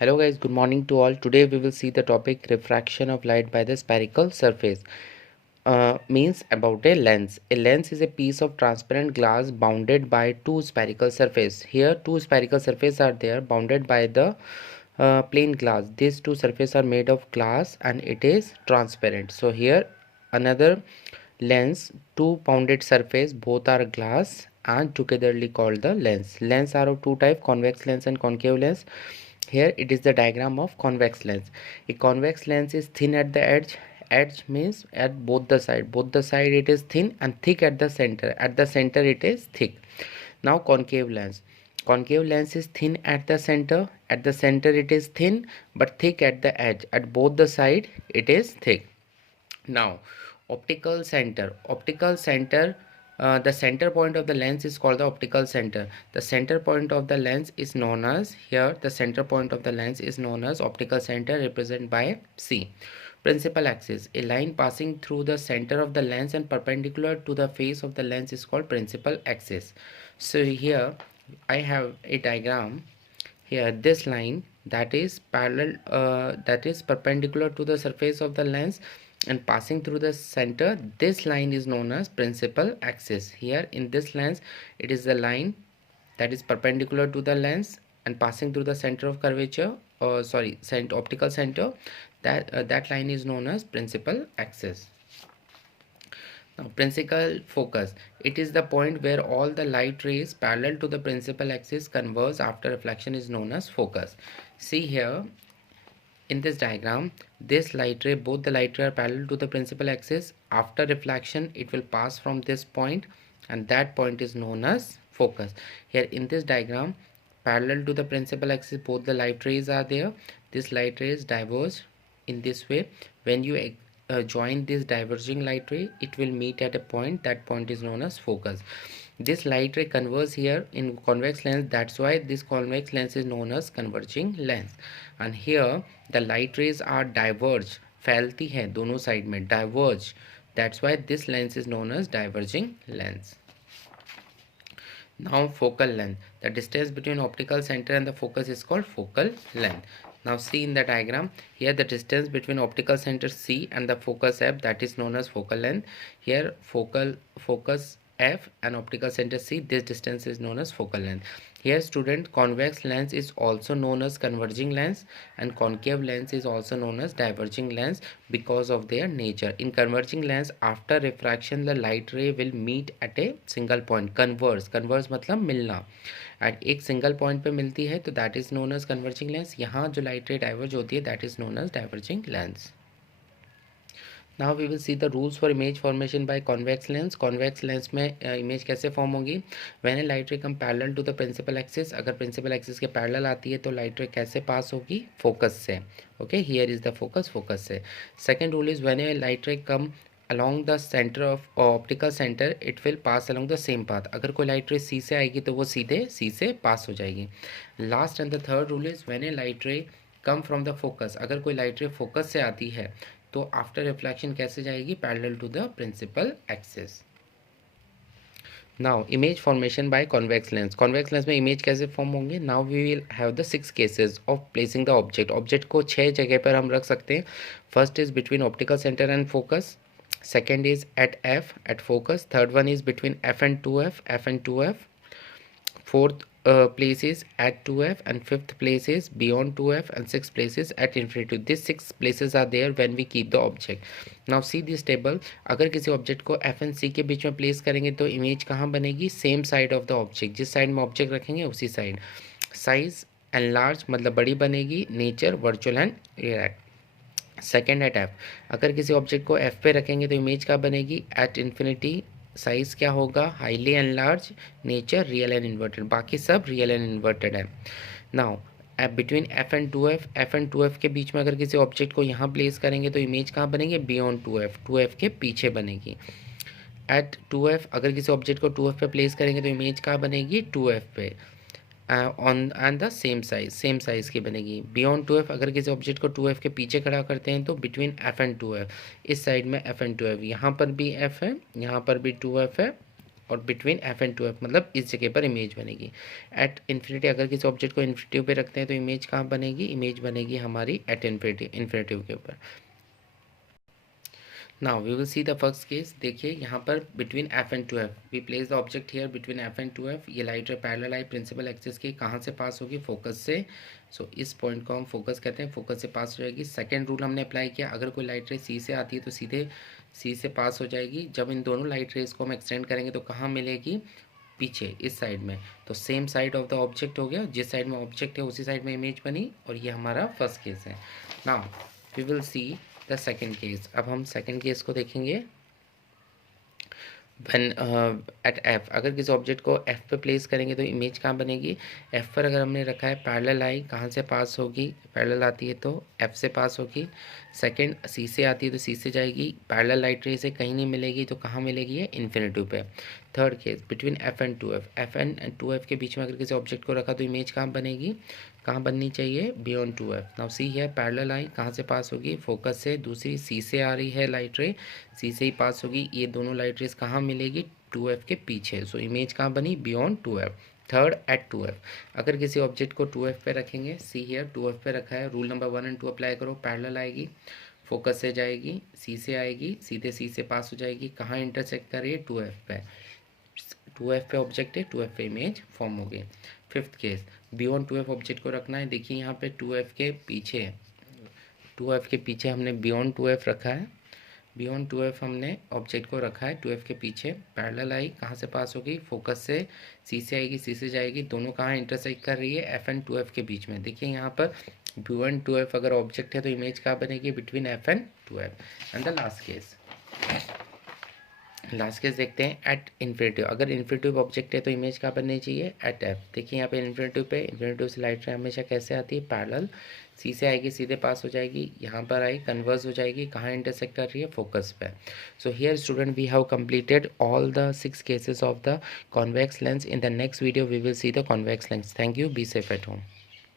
Hello guys, good morning to all. Today we will see the topic refraction of light by the spherical surface. Means about a lens. A lens is a piece of transparent glass bounded by two spherical surfaces. Here two spherical surfaces are there bounded by the plain glass. These two surfaces are made of glass and it is transparent. So here another lens, two bounded surface, both are glass and togetherly called the lens. Lens are of two types, convex lens and concave lens. Here it is the diagram of convex lens. A convex lens is thin at the edge means at both the side it is thin and thick at the center it is thick. Now concave lens is thin at the center it is thin but thick at the edge, at both the side it is thick. Now optical center, the center point of the lens is called the optical center. The center point of the lens is known as, here the center point of the lens is known as optical center, represented by C. Principal axis, a line passing through the center of the lens and perpendicular to the face of the lens is called principal axis. So here I have a diagram. Here this line that is perpendicular to the surface of the lens and passing through the center, this line is known as principal axis. Here in this lens it is the line that is perpendicular to the lens and passing through the center of curvature, optical center, that line is known as principal axis. Now principal focus, it is the point where all the light rays parallel to the principal axis converge after reflection, is known as focus. See here in this diagram, this light ray, both the light ray are parallel to the principal axis. After reflection it will pass from this point and that point is known as focus. Here in this diagram, parallel to the principal axis both the light rays are there. This light rays diverge in this way. When you join this diverging light ray, it will meet at a point, that point is known as focus. This light ray converges here in convex lens, that's why this convex lens is known as converging lens. And here the light rays are diverged, फैलती है दोनों side में, diverge, that's why this lens is known as diverging lens. Now focal length, the distance between optical center and the focus is called focal length. Now see in the diagram, here the distance between optical center C and the focus F, that is known as focal length. Here focus F and optical center C, this distance is known as focal length. Here student, convex lens is also known as converging lens and concave lens is also known as diverging lens because of their nature. In converging lens, after refraction the light ray will meet at a single point. converge मतलब मिलना, eight एक single point पे मिलती है तो that is known as converging lens. यहाँ जो light ray diverge होती है that is known as diverging lens. Now we will see the rules for image formation by convex lens. Convex lens में image कैसे फॉर्म होगी? When a light ray come parallel to the principal axis, अगर principal axis के parallel आती है तो light रे कैसे पास होगी? फोकस से. Okay, here is the focus से. Second rule is when a light ray come along the center of optical center it will pass along the same path. अगर कोई लाइट रे सी से आएगी तो वो सीधे सी से पास हो जाएगी. Last and the third rule is when a light ray come from the focus, अगर कोई लाइट रे फोकस से आती है तो आफ्टर रिफ्लेक्शन कैसे जाएगी? Parallel to the principal axis. Now image formation by convex lens. Convex lens में इमेज कैसे फॉर्म होंगे? Now we will have the 6 cases of placing the object. Object को 6 जगह पर हम रख सकते हैं. First is between optical centre and focus. Second is at F, at focus. Third one is between F and 2F. Fourth place is at 2F and fifth place is beyond 2F and sixth place is at infinity. These 6 places are there when we keep the object. Now see this table. अगर किसी object को F and C के बीच में place करेंगे तो image कहाँ बनेगी? Same side of the object. जिस साइड में ऑब्जेक्ट रखेंगे उसी साइड. साइज एनलार्ज मतलब बड़ी बनेगी. Nature virtual and real. Second at F, अगर किसी ऑब्जेक्ट को एफ पे रखेंगे तो इमेज क्या बनेगी? At infinity. साइज क्या होगा? Highly enlarge. Nature real and inverted. बाकी सब रियल एंड इन्वर्टेड है. Now between F and two F के बीच में अगर किसी ऑब्जेक्ट को यहाँ प्लेस करेंगे तो इमेज कहाँ बनेगी? बियॉन्ड 2F के पीछे बनेगी. एट 2F अगर किसी ऑब्जेक्ट को 2F पे प्लेस करेंगे तो इमेज कहाँ बनेगी? 2F पे on and the same size की बनेगी. बियॉन्ड 2F अगर किसी ऑब्जेक्ट को 2F के पीछे खड़ा करते हैं तो बिटवीन F एंड 2F, इस साइड में F एंड 2F, यहाँ पर भी F है, यहाँ पर भी 2F है और between F and two F, मतलब इस जगह पर इमेज बनेगी। एट इन्फिनिटी, अगर किसी ऑब्जेक्ट को इन्फिनिटी पे रखते हैं तो इमेज कहाँ बनेगी, इमेज बनेगी हमारी एट इन्फिनिटी के ऊपर। Now we will see the first case. देखिए यहाँ पर between F and two F we place the object here between F and two F. ये लाइट रे पैरेलल आई प्रिंसिपल एक्सिस की कहाँ से पास होगी, फोकस से। सो इस पॉइंट को हम फोकस कहते हैं, फोकस से पास हो जाएगी। सेकेंड रूल हमने अप्लाई किया, अगर कोई लाइट रे सी से आती है तो सीधे सी से पास हो जाएगी। जब इन दोनों लाइट रेस को हम एक्सटेंड करेंगे तो कहाँ मिलेगी, पीछे इस साइड में। तो same side of the object हो गया, जिस साइड में ऑब्जेक्ट है उसी साइड में इमेज बनी, और ये हमारा फर्स्ट केस है। Now we will see the second case. अब हम सेकेंड केस को देखेंगे। व्हेन एट एफ, अगर किसी ऑब्जेक्ट को एफ पे प्लेस करेंगे तो इमेज कहाँ बनेगी, एफ पर अगर हमने रखा है पैरेलल आई, कहाँ से पास होगी, पैरेलल आती है तो एफ से पास होगी। सेकंड सी से आती है तो सी से जाएगी, पैरेलल लाइट रे से कहीं नहीं मिलेगी तो कहाँ मिलेगी, ये इन्फिनिटी पे। Third case between F and two F, F and two F के बीच में अगर किसी ऑब्जेक्ट को रखा तो इमेज कहाँ बनेगी, कहाँ बननी चाहिए, beyond two F. Now see है पैरेलल आई, कहाँ से पास होगी, फोकस से। दूसरी सी से आ रही है लाइट रे, सी से ही पास होगी। ये दोनों लाइट रेस कहाँ मिलेगी, टू एफ के पीछे। सो इमेज कहाँ बनी, beyond two F. Third at two F, अगर किसी ऑब्जेक्ट को टू एफ पे रखेंगे, सी हियर टू एफ पे रखा है, रूल नंबर 1 एंड 2 अप्लाई करो। पैरेलल आएगी, फोकस से जाएगी, सी से आएगी, सीधे सी से पास हो जाएगी। कहाँ इंटरसेक्ट कर रही है, टू एफ पे। टू एफ पे ऑब्जेक्ट है, टू एफ पे इमेज फॉर्म हो गई। Fifth case, beyond two F object को रखना है। देखिए यहाँ पे टू एफ के पीछे, टू एफ के पीछे हमने बियॉन्ड टू एफ रखा है। बियॉन्ड टू एफ हमने ऑब्जेक्ट को रखा है टू एफ के पीछे। पैरेलल आई, कहाँ से पास होगी, फोकस से। सी से आएगी, सी से जाएगी, दोनों कहाँ इंटरसेक्ट कर रही है, एफ एंड टू एफ के बीच में। देखिए यहाँ पर बियॉन्ड टू एफ अगर ऑब्जेक्ट है तो इमेज कहाँ बनेगी, between F and two F. And the last case, last case देखते हैं एट इन्फिनिटिव। अगर इन्फिनिटिव ऑब्जेक्ट है तो इमेज कहाँ बननी चाहिए, एट एफ। देखिए यहाँ पे इन्फिनिटिव से लाइट रे हमेशा कैसे आती है, पैरेलल। सी से आएगी, सीधे पास हो जाएगी, यहाँ पर आई कन्वर्स हो जाएगी, कहाँ इंटरसेक्ट कर रही है, फोकस पे। So here student we have completed all the 6 cases of the convex lens. In the next video we will see the convex lens. Thank you, be safe at home.